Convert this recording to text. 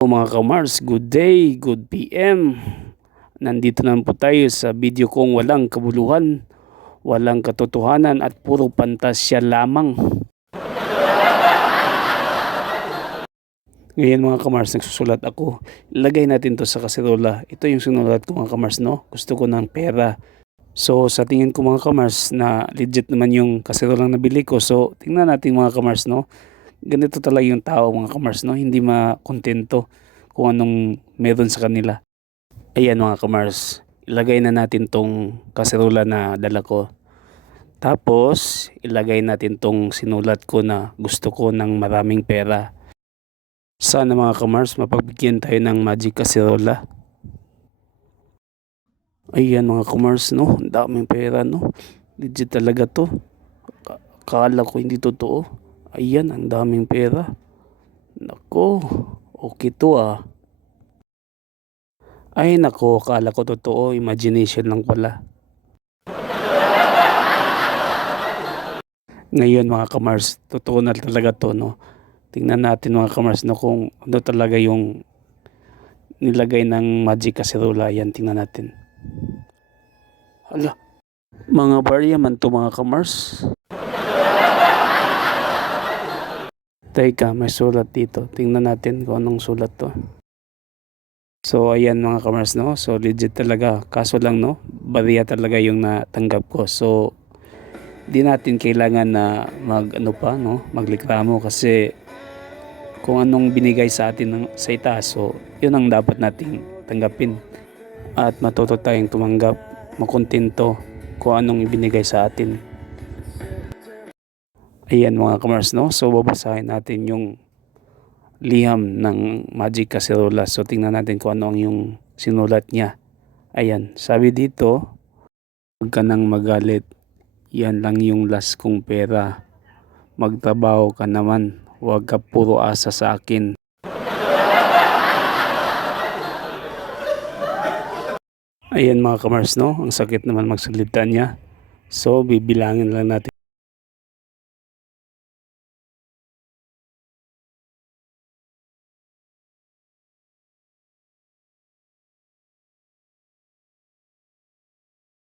Mga kamars, good day, good PM. Nandito naman po tayo sa video kong walang kabuluhan, walang katotohanan at puro pantasya lamang. Ngayon mga kamars, nagsusulat ako. Ilagay natin to sa kaserola. Ito yung sinulat ko mga kamars, no? Gusto ko ng pera. So sa tingin ko mga kamars na legit naman yung kaserolang nabili ko. So tingnan natin mga kamars, no? Ganito talaga yung tao mga kamars, no? Hindi makontento kung anong meron sa kanila. Ayan mga kamars, ilagay na natin tong kaserola na dala ko. Tapos ilagay natin tong sinulat ko na gusto ko ng maraming pera. Sana mga kamars mapagbigyan tayo ng magic kaserola. Ayan mga kamars, no? Ang daming pera, no? Legit talaga to. Akala ko hindi totoo. Ayan, ang daming pera. Nako, okay to ah. Ay nako, akala ko totoo. Imagination lang pala. Ngayon mga kamars, totoo na talaga to, no? Tingnan natin mga kamars, no, kung ano talaga yung nilagay ng magic kaserola. Yan, tingnan natin. Hala, mga barya man to mga kamars. Teka, may sulat dito. Tingnan natin kung anong sulat to. So ayan mga kamars, no? So legit talaga. Kaso lang, no, barya talaga yung natanggap ko. So di natin kailangan na maglikramo kasi kung anong binigay sa atin sa itaas, so yun ang dapat nating tanggapin. At matuto tayong tumanggap, makontento kung anong ibinigay sa atin. Ayan mga kamars, no? So babasahin natin yung liham ng magic kaserola. So tingnan natin kung ano ang yung sinulat niya. Ayan, sabi dito, huwag ka nang magalit. Yan lang yung last kong pera. Magtrabaho ka naman. Huwag ka puro asa sa akin. Ayan mga kamars, no? Ang sakit naman magsalita niya. So bibilangin lang natin.